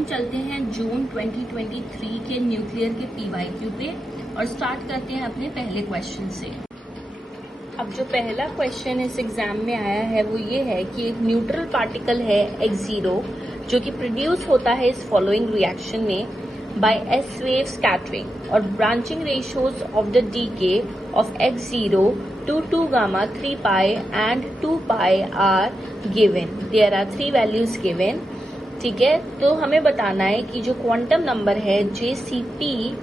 हम चलते हैं जून 2023 के न्यूक्लियर के PYQ पे और स्टार्ट करते हैं अपने पहले क्वेश्चन से। अब जो पहला क्वेश्चन इस एग्जाम में आया है वो ये है कि एक न्यूट्रल पार्टिकल है X0 जो कि प्रोड्यूस होता है इस फॉलोइंग रिएक्शन में by S wave scattering और branching ratios of the decay of X0 to 2 gamma 3 pi and 2 pi are given. There are 3 values given. ठीक है, तो हमें बताना है कि जो क्वांटम नंबर है JCP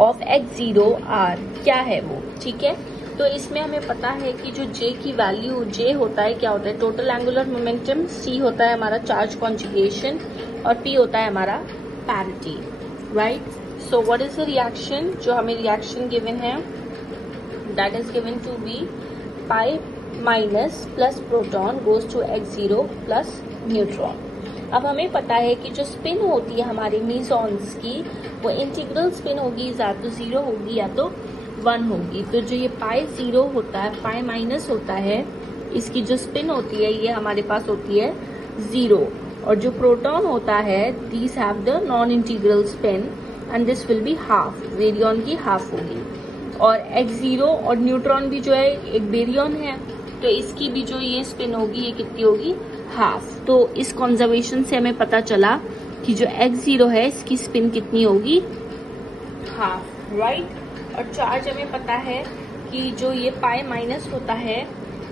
of X0 R क्या है वो। ठीक है, तो इसमें हमें पता है कि जो J की वैल्यू, J होता है क्या होता है टोटल एंगुलर मोमेंटम, C होता है हमारा चार्ज कॉन्जुगेशन और P होता है हमारा parity, right. So what is the reaction, जो हमें रिएक्शन गिवन है that is given to be pi minus plus proton goes to X0 plus neutron. अब हमें पता है कि जो स्पिन होती है हमारे मीजॉन्स की वो इंटीग्रल स्पिन होगी, या तो 0 होगी या तो 1 होगी। तो जो ये पाई 0 होता है, पाई माइनस होता है, इसकी जो स्पिन होती है ये हमारे पास होती है 0, और जो प्रोटॉन होता है these have the non integral spin and this will be half, baryon की हाफ होगी। और X0 और न्यूट्रॉन भी जो है एक बेरियन है, तो इसकी भी जो ये स्पिन होगी ये कितनी होगी, हाफ। तो इस कंजर्वेशन से हमें पता चला कि जो X0 है इसकी स्पिन कितनी होगी, हाफ, राइट। और चार्ज हमें पता है कि जो ये पाई माइनस होता है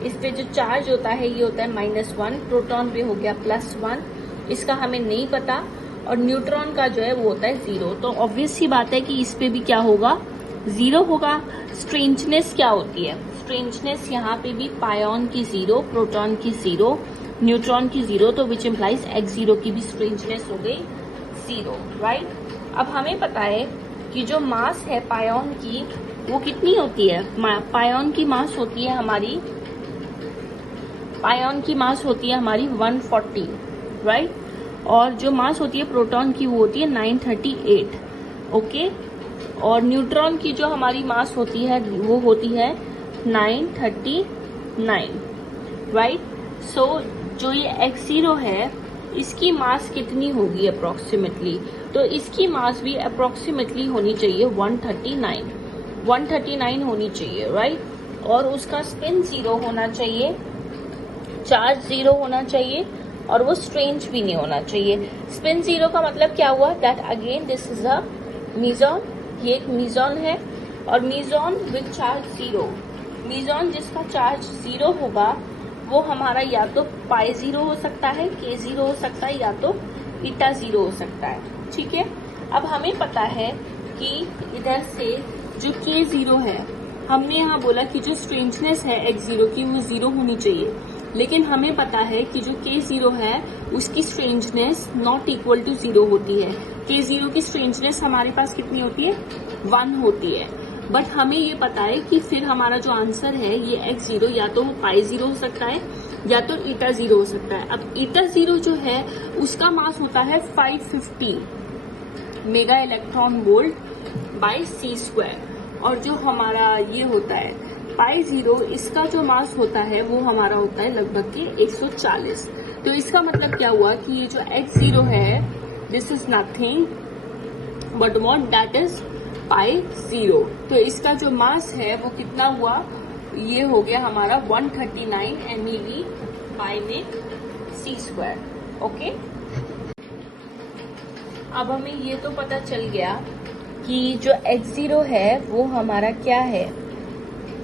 इस पे जो चार्ज होता है ये होता है -1, प्रोटॉन पे हो गया +1, इसका हमें नहीं पता, और न्यूट्रॉन का जो है वो होता है 0। तो ऑब्वियस सी बात है कि इस पे भी क्या होगा, 0 होगा। स्ट्रेंजनेस क्या होती है, स्ट्रेंजनेस यहाँ पे भी पायोन की 0, प्रोटॉन की 0, न्यूट्रॉन की 0, तो विच इम्प्लाइज X0 की भी स्ट्रेंजनेस हो गई 0, राइट। अब हमें पता है कि जो मास है पायोन की वो कितनी होती है, पायोन की मास होती है हमारी, पायोन की मास होती है हमारी 140, राइट। और जो मास होती है प्रोटॉन की वो होती है 938, ओके। और न्यूट्रॉन की जो हमारी मास होती है वो होती है 939, राइट। सो जो ये X0 है इसकी मास कितनी होगी अप्रोक्सीमेटली, तो इसकी मास भी अप्रोक्सीमेटली होनी चाहिए 139 होनी चाहिए, राइट। और उसका स्पिन 0 होना चाहिए, चार्ज 0 होना चाहिए, और वो स्ट्रेंज भी नहीं होना चाहिए। स्पिन 0 का मतलब क्या हुआ, that again this is a meson, ये एक मीजॉन है, और मीजॉन विद चार्ज 0, मीजॉन जिसका चार्ज 0 होगा वो हमारा या तो पाई 0 हो सकता है, K0 हो सकता है, या तो ईटा 0 हो सकता है, ठीक है। अब हमें पता है कि इधर से जो K0 है, हमने यहाँ बोला कि जो स्ट्रेंजनेस है X0 की वो 0 होनी चाहिए, लेकिन हमें पता है कि जो K0 है उसकी स्ट्रेंजनेस नॉट इक्वल टू 0 होती है। K0 की स्ट्रेंजनेस हमारे पास कितनी होती है, 1 होती है। बट हमें ये पता है कि फिर हमारा जो आंसर है ये X0 या तो पाई 0 हो सकता है या तो ईटा 0 हो सकता है। अब ईटा 0 जो है उसका मास होता है 550 mega electron volt by C², और जो हमारा ये होता है पाई 0 इसका जो मास होता है वो हमारा होता है लगभग के 140। तो इसका मतलब क्या हुआ कि ये जो X0 है this is nothing but what, that is pi 0। तो इसका जो मास है वो कितना हुआ, ये हो गया हमारा 139 MeV पाई में C², ओके। अब हमें ये तो पता चल गया कि जो X0 है वो हमारा क्या है,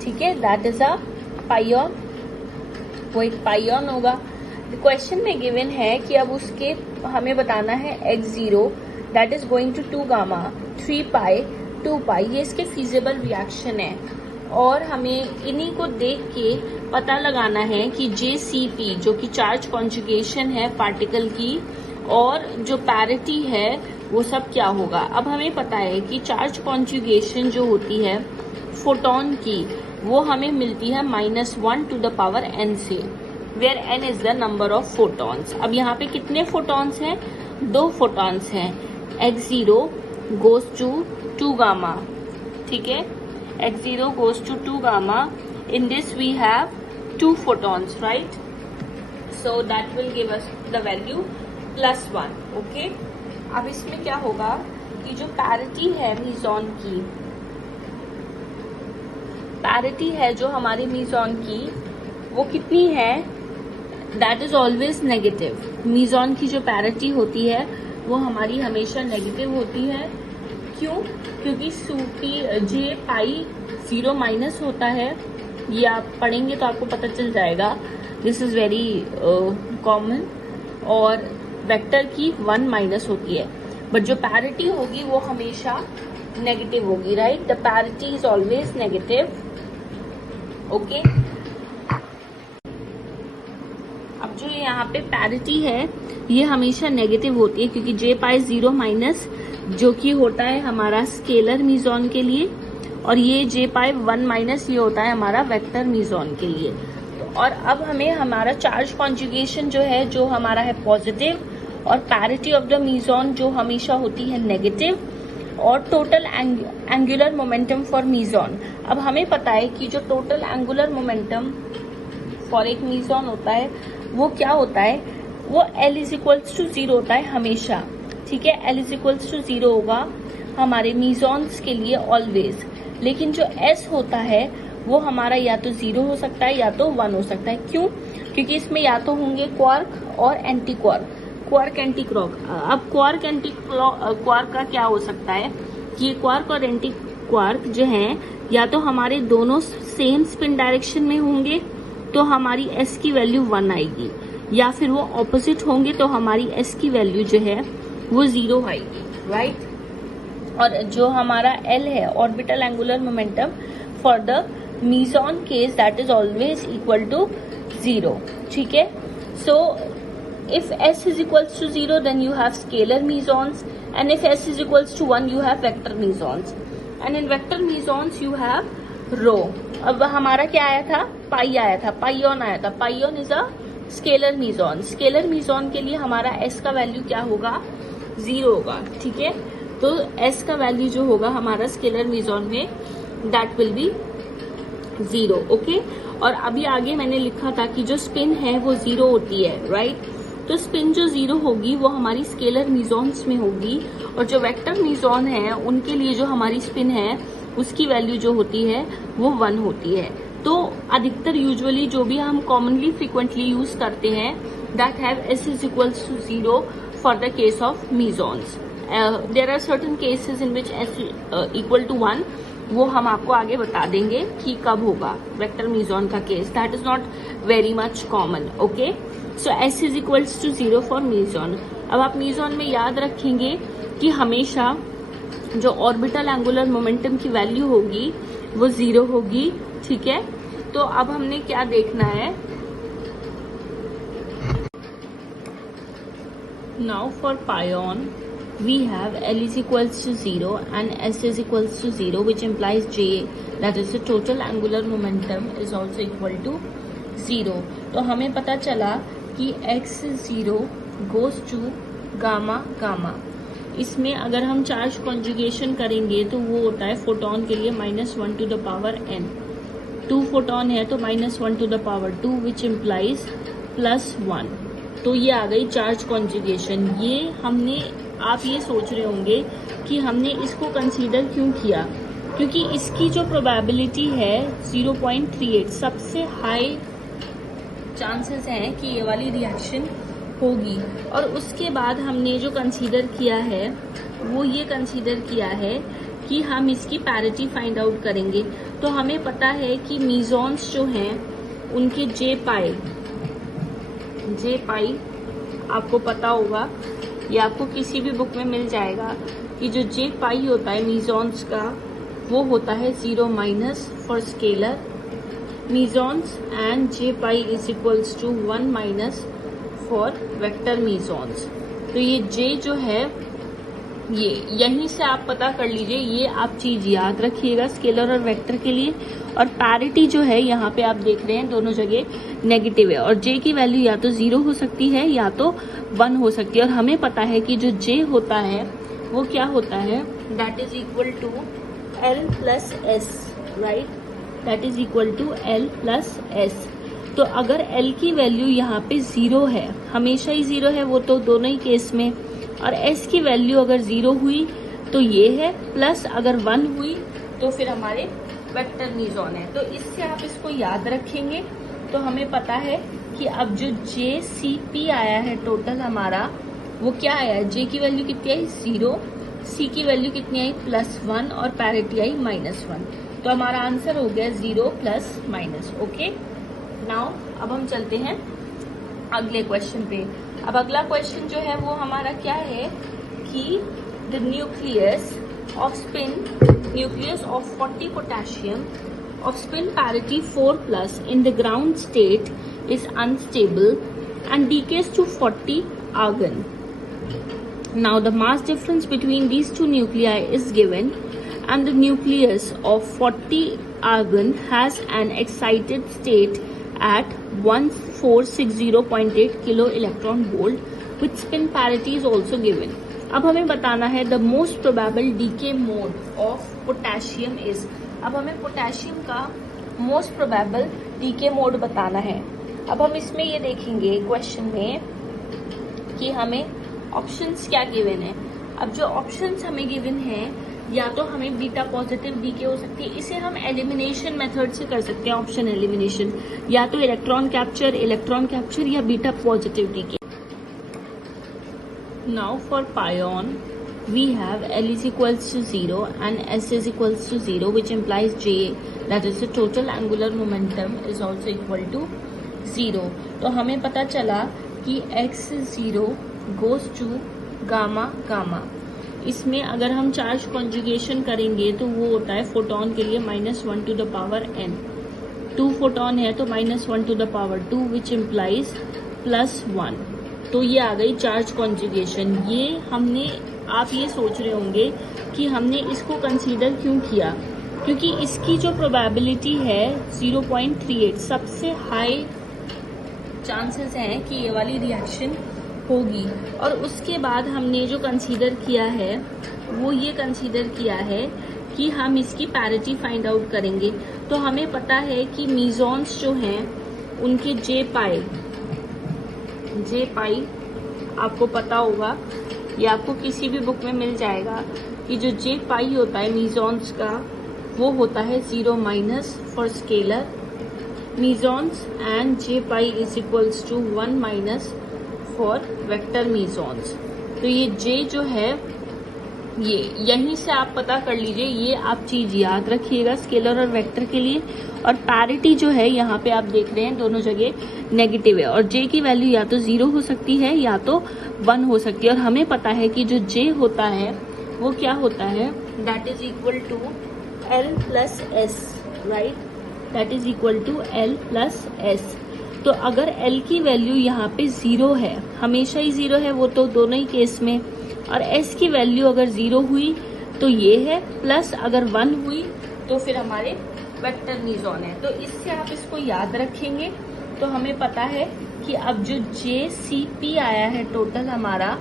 ठीक है, दैट इज अ पाइऑन, वो एक पाइऑन होगा। क्वेश्चन में गिवन है कि अब उसके हमें बताना है X0 that is going to 2 gamma 3 pi 2 pi, ये इसके फिजिबल रिएक्शन है, और हमें इन्हीं को देख के पता लगाना है कि JCP जो कि चार्ज कॉन्जुगेशन है पार्टिकल की, और जो पैरिटी है वो सब क्या होगा। अब हमें पता है कि चार्ज कॉन्जुगेशन जो होती है फोटोन की वो हमें मिलती है -1 to the power n से, where n is the number of photons. अब यहाँ पे कितने फोटॉन्स हैं, 2 फोटॉन्स हैं। X0 goes to 2 gamma, ठीक है, X0 goes to 2 gamma. In this we have 2 photons, right? So that will give us the value +1, okay? अब इसमें क्या होगा कि जो पैरिटी है मीज़ोन की, पैरिटी है जो हमारी मीज़ोन की, वो कितनी है, दैट इज ऑलवेज नेगेटिव। मीज़ोन की जो पैरिटी होती है वो हमारी हमेशा नेगेटिव होती है। क्यों? क्योंकि जे पाई 0 माइनस होता है, ये आप पढ़ेंगे तो आपको पता चल जाएगा, दिस इज वेरी कॉमन। और वेक्टर की 1 माइनस होती है, बट जो पैरिटी होगी वो हमेशा नेगेटिव होगी, right? The parity is always negative. Okay, अब जो यहाँ पे पैरिटी है ये हमेशा नेगेटिव होती है, क्योंकि जे पाई 0 माइनस जो कि होता है हमारा स्केलर मीज़ोन के लिए, और ये जे पाई 1 माइनस ये होता है हमारा वेक्टर मीज़ोन के लिए। तो और अब हमें हमारा चार्ज कॉन्जुगेशन जो है, जो हमारा है पॉजिटिव, और पैरिटी ऑफ द मीज़ोन जो हमेशा होती है नेगेटिव, और total angular momentum for meson. अब हमें पता है कि जो टोटल एंगुलर मोमेंटम फॉर एक मीज़ोन होता है वो क्या होता है, वो L इज इक्वल्स टू 0 होता है हमेशा, ठीक है? L इज इक्वल्स टू 0 होगा हमारे मीज़ोन्स के लिए ऑलवेज। लेकिन जो S होता है वो हमारा या तो 0 हो सकता है या तो 1 हो सकता है। क्यों? क्योंकि इसमें या तो होंगे क्वार्क और anti quark, quark anti quark. अब क्वार्क एंटी क्वार्क का क्या हो सकता है कि ये क्वार्क और एंटी क्वार्क जो हैं या तो हमारे दोनों सेम स्पिन डायरेक्शन में होंगे तो हमारी S की वैल्यू 1 आएगी, या फिर वो ऑपोजिट होंगे तो हमारी S की वैल्यू जो है वो 0 आएगी, राइट? और जो हमारा L है orbital angular momentum for the meson case, that is always equal to 0, ठीक है? सो if S is equals to 0 then you have scalar mesons, and if S is equals to 1 you have vector mesons, and in vector mesons you have rho. अब हमारा क्या आया था, पाई आया था, पाइयोन आया था। पाइयोन इज अ स्केलर मीज़ोन। स्केलर मीज़ोन के लिए हमारा S का वैल्यू क्या होगा, 0 होगा, ठीक है? तो S का वैल्यू जो होगा हमारा स्केलर मीज़ोन में दैट विल बी 0, ओके? और अभी आगे मैंने लिखा था कि जो स्पिन है वो 0 होती है, राइट? तो स्पिन जो 0 होगी वो हमारी स्केलर मीज़ोन्स में होगी, और जो वेक्टर मीज़ोन है उनके लिए जो हमारी स्पिन है उसकी वैल्यू जो होती है वो 1 होती है। तो अधिकतर यूजुअली जो भी हम कॉमनली फ्रीक्वेंटली यूज करते हैं that have S is equals to 0 for the case of mesons. There are certain cases in which S equal to 1, वो हम आपको आगे बता देंगे कि कब होगा वेक्टर मीज़ोन का case, that is not very much common, okay? So S is equals to 0 for meson. अब आप मीज़ोन में याद रखेंगे कि हमेशा जो ऑर्बिटल एंगुलर मोमेंटम की वैल्यू होगी वो 0 होगी, ठीक है? तो अब हमने क्या देखना है, now for pion we have L is equals to 0 and S is equals to 0, which implies J, that is the total angular momentum, is also equal to 0. तो हमें पता चला कि x0 goes to gamma gamma. इसमें अगर हम charge conjugation करेंगे तो वो होता है फोटोन के लिए -1 to the power n, 2 photon है तो -1 to the power 2, which implies +1। तो ये आ गई चार्ज कॉन्जुगेशन। ये हमने, आप ये सोच रहे होंगे कि हमने इसको कंसीडर क्यों किया, क्योंकि इसकी जो प्रोबेबिलिटी है 0.38, सबसे हाई चांसेस हैं कि ये वाली रिएक्शन होगी। और उसके बाद हमने जो कंसीडर किया है वो ये कंसीडर किया है कि हम इसकी पैरिटी फाइंड आउट करेंगे। तो हमें पता है कि मीज़ोन्स जो हैं उनके जे पाई आपको पता होगा, ये आपको किसी भी बुक में मिल जाएगा कि जो जे पाई होता है मीज़ोन्स का वो होता है 0 minus for scalar mesons, and J pi is equals to 1 minus for vector mesons. तो ये जे जो है ये यहीं से आप पता कर लीजिए, ये आप चीज याद रखिएगा स्केलर और वेक्टर के लिए। और पैरिटी जो है यहाँ पे आप देख रहे हैं दोनों जगह नेगेटिव है, और जे की वैल्यू या तो 0 हो सकती है या तो 1 हो सकती है। और हमें पता है कि जो जे होता है वो क्या होता है, that is equal to L plus S, right? That is equal to L plus S. तो अगर L की वैल्यू यहाँ पे 0 है, हमेशा ही 0 है वो तो दोनों ही केस में, और S की वैल्यू अगर 0 हुई तो ये है, प्लस अगर 1 हुई तो फिर हमारे वेक्टर मीजॉन है। तो इससे आप इसको याद रखेंगे तो हमें पता है कि अब जो JCP आया है टोटल हमारा, वो क्या आया, J की वैल्यू कितनी आई 0, C की वैल्यू कितनी आई +1 और पैरिटी आई -1। तो हमारा आंसर हो गया 0 +- ओके। नाउ अब हम चलते हैं अगले क्वेश्चन पे। अब अगला क्वेश्चन जो है वो हमारा क्या है कि the nucleus of 40 potassium of spin parity 4+ in the ground state is unstable and decays to 40 argon. Now the mass difference between these two nuclei is given and the nucleus of 40 argon has an excited state at 1460.8 kilo electron volt with spin parity is also given. अब हमें बताना है the most probable decay mode of potassium is. अब हमें potassium का most probable DK mode बताना है। अब हम इसमें ये देखेंगे क्वेश्चन में कि हमें ऑप्शंस क्या गिवन है। अब जो ऑप्शंस हमें गिवन है, या तो हमें बीटा पॉजिटिव डीके हो सकती है, इसे हम एलिमिनेशन मेथड से कर सकते हैं, ऑप्शन एलिमिनेशन, या तो इलेक्ट्रॉन कैप्चर या beta positive decay. Now for pion we have L is equals to 0 and S is equals to 0, which implies J, that is the total angular momentum, is also equal to 0. तो हमें पता चला कि x0 goes to gamma। इसमें अगर हम charge conjugation करेंगे तो वो होता है फोटोन के लिए -1 to the power n, 2 photon है तो -1 to the power 2, which implies +1। तो ये आ गई चार्ज कॉन्जुगेशन। ये हमने, आप ये सोच रहे होंगे कि हमने इसको कंसीडर क्यों किया, क्योंकि इसकी जो प्रोबेबिलिटी है 0.38, सबसे हाई चांसेस हैं कि ये वाली रिएक्शन होगी। और उसके बाद हमने जो कंसीडर किया है वो ये कंसीडर किया है कि हम इसकी पैरिटी फाइंड आउट करेंगे। तो हमें पता है कि मीजॉन्स जो हैं उनके जे पाई आपको पता होगा, ये आपको किसी भी बुक में मिल जाएगा कि जो जे पाई होता है मीजॉन्स का, वो होता है 0- for scalar mesons and J pi is equals to 1- for vector mesons. तो ये जे जो है ये यहीं से आप पता कर लीजिए, ये आप चीज याद रखिएगा स्केलर और वेक्टर के लिए। और पैरिटी जो है यहाँ पे आप देख रहे हैं दोनों जगह नेगेटिव है, और जे की वैल्यू या तो 0 हो सकती है या तो 1 हो सकती है। और हमें पता है कि जो जे होता है वो क्या होता है, that is equal to L+S, right, that is equal to L+S। तो अगर L की वैल्यू यहाँ पे 0 है, हमेशा ही 0 है, वो तो दोनों ही केस में, और S की वैल्यू अगर 0 हुई तो ये है, प्लस अगर 1 हुई तो फिर हमारे वेक्टर मीजॉन है। तो इससे आप इसको याद रखेंगे तो हमें पता है कि अब जो JCP आया है टोटल हमारा,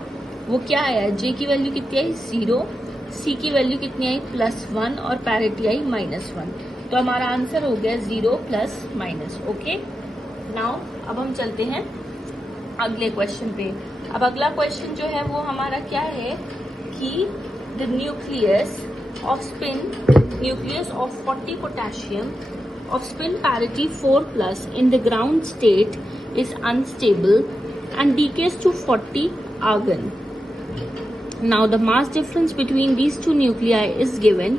वो क्या आया, J की वैल्यू कितनी आई 0, C की वैल्यू कितनी आई +1 और पैरिटी आई -1। तो हमारा आंसर हो गया 0 +- ओके। नाउ अब हम चलते हैं अगले क्वेश्चन पे। अब अगला क्वेश्चन जो है वो हमारा क्या है कि the nucleus of 40 potassium of spin parity 4+ in the ground state is unstable and decays to 40 argon. Now the mass difference between these two nuclei is given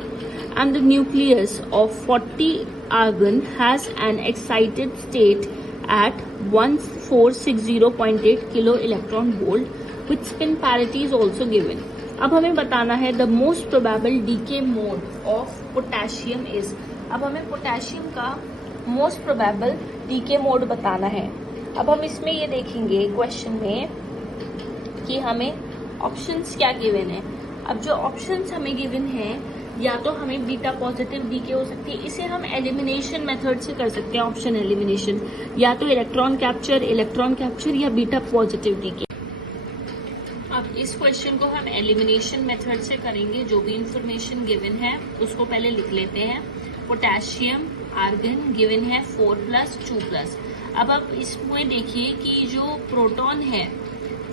and the nucleus of 40 argon has an excited state at 1460.8 kilo electron volt with spin parity is also given. अब हमें बताना है the most probable decay mode of potassium is. अब हमें potassium का most probable DK mode बताना है। अब हम इसमें ये देखेंगे क्वेश्चन में कि हमें ऑप्शंस क्या गिवन है। अब जो ऑप्शंस हमें गिवन है, या तो हमें बीटा पॉजिटिव डीके हो सकती है, इसे हम एलिमिनेशन मेथड से कर सकते हैं, ऑप्शन एलिमिनेशन, या तो इलेक्ट्रॉन कैप्चर या बीटा पॉजिटिव डीके। अब इस क्वेश्चन को हम एलिमिनेशन मेथड से करेंगे। जो भी इंफॉर्मेशन गिवन है उसको पहले लिख लेते हैं। पोटेशियम आर्गन गिवन है 4+, 2+। अब आप इसमें देखिए कि जो प्रोटॉन है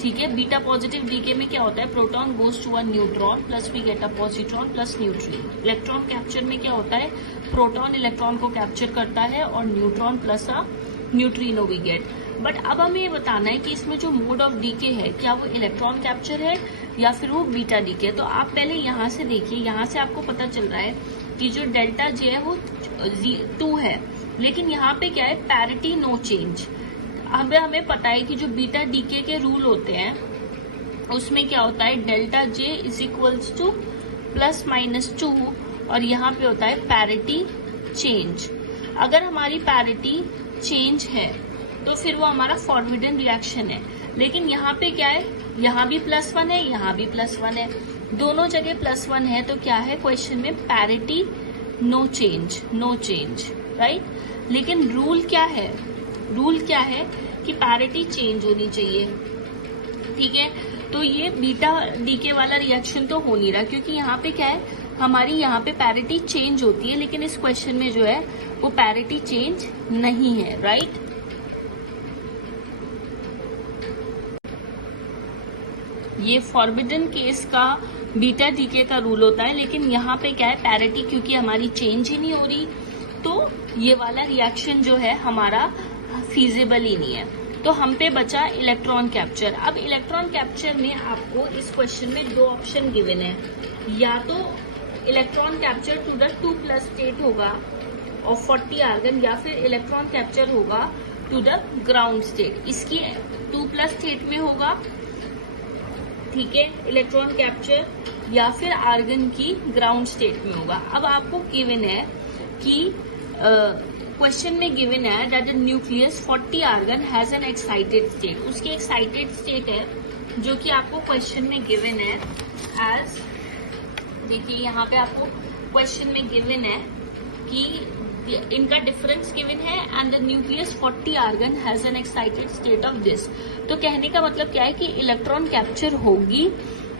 ठीक है। बीटा पॉजिटिव डीके में क्या होता है, proton goes to a neutron plus we get a positron plus neutrino. Electron capture में क्या होता है, प्रोटॉन इलेक्ट्रॉन को कैप्चर करता है और neutron plus a neutrino we get. But अब हमें ये बताना है कि इसमें जो मोड ऑफ डीके है, क्या वो इलेक्ट्रॉन कैप्चर है या फिर वो बीटा डीके। तो आप पहले यहाँ से देखिए, यहाँ से आपको पता चल रहा है कि जो डेल्टा जे है वो 2 है, लेकिन यहाँ पे क्या है, पैरिटी नो चेंज। अब हमें पता है कि जो बीटा डीके के रूल होते हैं उसमें क्या होता है, delta J is equals two plus minus 2 और यहाँ पे होता है पैरिटी चेंज। अगर हमारी पैरिटी चेंज है तो फिर वो हमारा फॉरवर्डिंग रिएक्शन है। लेकिन यहाँ पे क्या है, यहाँ भी +1 है, यहाँ भी +1 है, दोनों जगह +1 है, तो क्या है क्वेश्चन में, पैरिटी नो चेंज, राइट। लेकिन रूल क्या है, रूल क्या है कि पैरिटी चेंज होनी चाहिए, ठीक है। तो ये बीटा डीके वाला रिएक्शन तो हो नहीं रहा, क्योंकि यहाँ पे क्या है, हमारी यहाँ पे पैरिटी चेंज होती है, लेकिन इस क्वेश्चन में जो है वो पैरिटी चेंज नहीं है, राइट। ये फॉरबिडन केस का बीटा डीके का रूल होता है, लेकिन यहाँ पे क्या है, पैरिटी क्योंकि हमारी चेंज ही नहीं हो रही, तो ये वाला रिएक्शन जो है हमारा फीजिबल ही नहीं है। तो हम पे बचा इलेक्ट्रॉन कैप्चर। अब इलेक्ट्रॉन कैप्चर में आपको इस क्वेश्चन में 2 ऑप्शन गिवन है, या तो electron capture to the 2+ state होगा ऑफ 40 आर्गन, या फिर इलेक्ट्रॉन कैप्चर होगा टू द ग्राउंड स्टेट। इसकी 2+ स्टेट में होगा, ठीक है, इलेक्ट्रॉन कैप्चर, या फिर आर्गन की ग्राउंड स्टेट में होगा। अब आपको गिवन है कि क्वेश्चन में गिवन है that the nucleus 40 argon has an excited state. उसकी एक्साइटेड स्टेट है जो कि आपको क्वेश्चन में गिवन है एज, देखिए यहाँ पे आपको क्वेश्चन में गिवन है कि इनका डिफरेंस गिवन है and the nucleus 40 argon has an excited state of this. तो कहने का मतलब क्या है कि इलेक्ट्रॉन कैप्चर होगी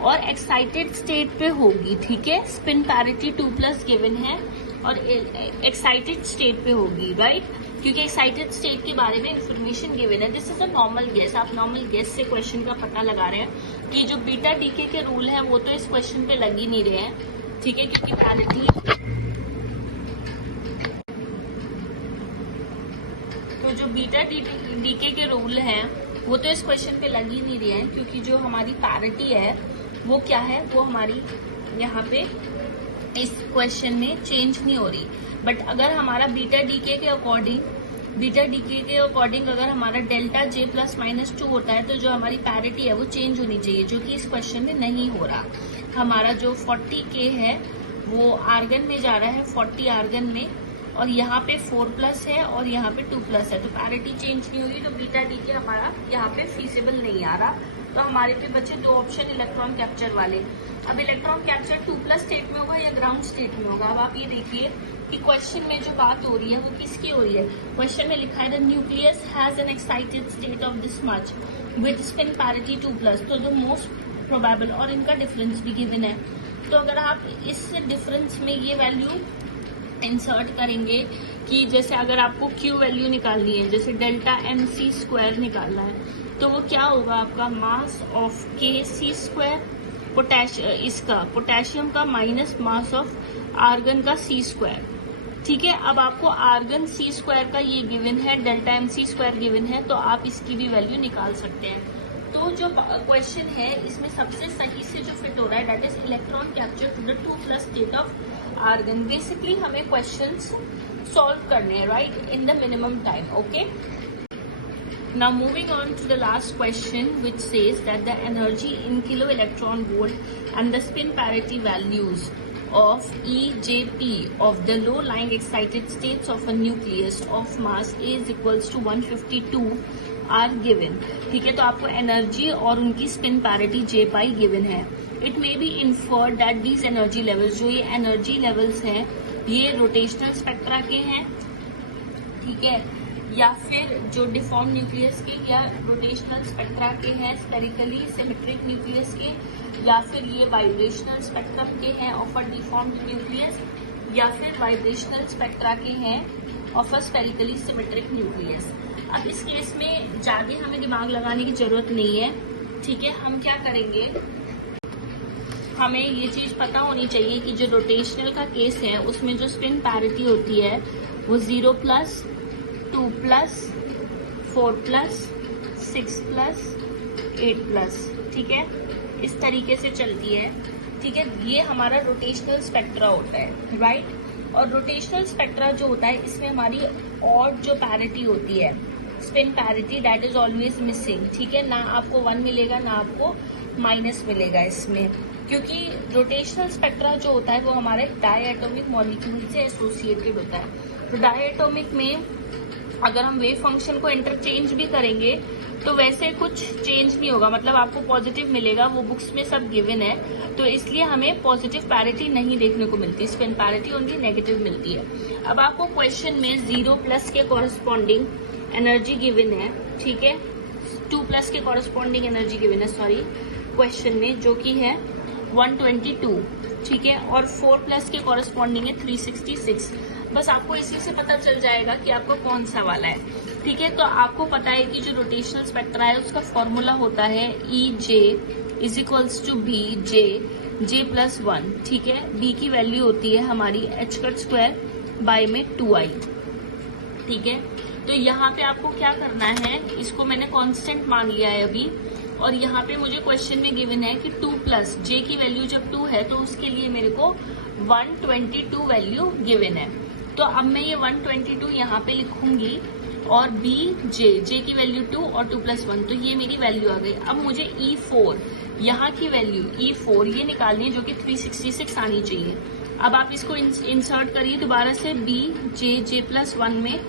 और एक्साइटेड स्टेट पे होगी, ठीक है। स्पिन पैरिटी 2+ गिवन है और एक्साइटेड स्टेट पे होगी, राइट, क्योंकि एक्साइटेड स्टेट के बारे में इंफॉर्मेशन गिवन है। This is a normal guess, आप नॉर्मल गेस से क्वेश्चन का पता लगा रहे हैं कि जो बीटा डीके के रूल है वो तो इस क्वेश्चन पे लग ही नहीं रहे हैं, ठीक है, क्योंकि पैरिटी, तो जो बीटा डीके के रूल हैं वो तो इस क्वेश्चन पे लग ही नहीं रहे हैं, क्योंकि जो हमारी पैरिटी है वो क्या है, वो हमारी यहाँ पे इस क्वेश्चन में चेंज नहीं हो रही। बट अगर हमारा बीटा डीके के अकॉर्डिंग अगर हमारा डेल्टा जे +-2 होता है, तो जो हमारी पैरिटी है वो चेंज होनी चाहिए, जो कि इस क्वेश्चन में नहीं हो रहा। हमारा जो 40K है वो आर्गन में जा रहा है, 40 आर्गन में, और यहाँ पे 4+ है और यहाँ पे 2+ है, तो पैरिटी चेंज नहीं होगी, तो बीटा डीके हमारा यहाँ पे फीसिबल नहीं आ रहा। तो हमारे पे बचे 2 ऑप्शन इलेक्ट्रॉन कैप्चर वाले। अब इलेक्ट्रॉन कैप्चर 2+ स्टेट में होगा या ग्राउंड स्टेट में होगा। अब आप ये देखिए कि क्वेश्चन में जो बात हो रही है वो किसकी हो रही है। क्वेश्चन में लिखा है the nucleus has an excited state of this much with spin parity 2+, तो द मोस्ट प्रोबेबल, और इनका डिफरेंस भी गिवन है। तो अगर आप इस डिफरेंस में ये वैल्यू इंसर्ट करेंगे कि जैसे अगर आपको Q वैल्यू निकालनी है, जैसे डेल्टा mc² निकालना है, तो वो क्या होगा, आपका मास ऑफ Kc², पोटेशियम का माइनस मास ऑफ आर्गन का C², ठीक है। अब आपको आर्गन C² का ये गिवन है, डेल्टा mc² गिवन है, तो आप इसकी भी वैल्यू निकाल सकते हैं। तो जो क्वेश्चन है इसमें सबसे सही से जो फिट हो रहा है that is electron capture to the 2+ state of argon. Basically हमें क्वेश्चंस सॉल्व करने हैं, right, in the minimum time, okay. Now moving on to the last question, which says that the energy in kilo electron volt and the spin parity values of EJP of the low lying excited states of a nucleus of mass A is equals to 152 are given, ठीक है। तो आपको energy और उनकी spin parity J पाई given है। It may be inferred that these energy levels, जो ये energy levels हैं ये रोटेशनल स्पेक्ट्रा के हैं, ठीक है, या फिर जो डिफॉर्म न्यूक्लियस के या रोटेशनल स्पेक्ट्रा के हैं, स्फेरिकली सिमेट्रिक न्यूक्लियस के, या फिर ये वाइब्रेशनल स्पेक्ट्रम के हैं ऑफ अ डिफॉर्म्ड न्यूक्लियस, या फिर वाइब्रेशनल स्पेक्ट्रा के हैं of a spherically symmetric nucleus. अब इस केस में ज्यादा हमें दिमाग लगाने की जरूरत नहीं है, ठीक है, हम क्या करेंगे, हमें ये चीज पता होनी चाहिए कि जो रोटेशनल का केस है उसमें जो स्पिन पैरिटी होती है वो 0 plus 2 plus 4 plus 6 plus 8 plus, ठीक है, इस तरीके से चलती है। ठीक है, ये हमारा रोटेशनल स्पेक्ट्रा होता है, राइट। और रोटेशनल स्पेक्ट्रा जो होता है इसमें हमारी और जो पैरिटी होती है, spin parity, that is always missing. ठीक है, ना आपको 1 मिलेगा ना आपको माइनस मिलेगा इसमें, क्योंकि रोटेशनल स्पेक्ट्रा जो होता है वो हमारे डायएटॉमिक मॉलिक्यूल से एसोसिएटेड होता है। तो डायएटॉमिक में अगर हम वेव फंक्शन को इंटरचेंज भी करेंगे तो वैसे कुछ चेंज नहीं होगा, मतलब आपको पॉजिटिव मिलेगा, वो बुक्स में सब गिवन है, तो इसलिए हमें पॉजिटिव पैरिटी नहीं देखने को मिलती, स्पिन पैरिटी ओनली नेगेटिव मिलती है। अब आपको क्वेश्चन में 0 प्लस के कॉरस्पॉन्डिंग एनर्जी गिवन है, ठीक है, 2 प्लस के कॉरस्पॉन्डिंग एनर्जी गिवन है, सॉरी, क्वेश्चन में, जो कि है 122, ठीक है, और 4 प्लस के कॉरस्पॉन्डिंग है 366। बस आपको इसी से पता चल जाएगा कि आपको कौन सा वाला है। ठीक है, तो आपको पता है कि जो रोटेशनल स्पेक्ट्रा है उसका फॉर्मूला होता है EJ is equals to BJ J plus 1, ठीक है, B की वैल्यू होती है हमारी h² बाय में 2I, ठीक है। तो यहाँ पे आपको क्या करना है, इसको मैंने कांस्टेंट मान लिया है अभी, और यहाँ पे मुझे क्वेश्चन में गिवन है कि 2 प्लस J की वैल्यू जब 2 है तो उसके लिए मेरे को 122 वैल्यू गिवन है। तो अब मैं ये 122 यहाँ पे लिखूंगी और J की वैल्यू 2 और 2 प्लस 1, तो ये मेरी वैल्यू आ गई। अब मुझे E4 यहाँ की वैल्यू E4 ये निकालनी है, जो कि 366 आनी चाहिए। अब आप इसको इंसर्ट करिए दोबारा से J प्लस 1 में,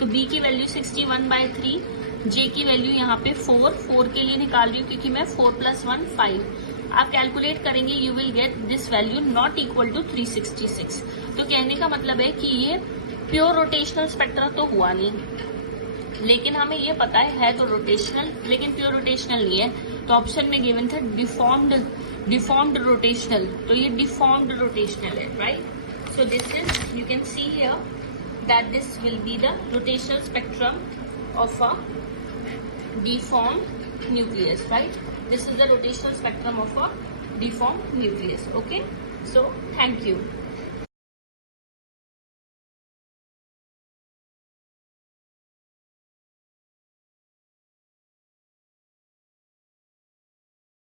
तो B की वैल्यू 61/3, J की वैल्यू यहाँ पे 4 के लिए निकाल रही हूँ क्योंकि मैं 4 प्लस 1 5। आप कैलकुलेट करेंगे, you will get this value not equal to 366। तो कहने का मतलब है कि ये प्योर रोटेशनल स्पेक्ट्रा तो हुआ नहीं, लेकिन हमें ये पता है तो रोटेशनल, लेकिन प्योर रोटेशनल नहीं है। तो ऑप्शन में गिवन था डिफॉर्म्ड रोटेशनल, तो ये डिफॉर्म्ड रोटेशनल है, right. So this is, you can see here that this will be the rotational spectrum of a deformed nucleus, right? This is the rotational spectrum of a deformed nucleus. Okay, so thank you.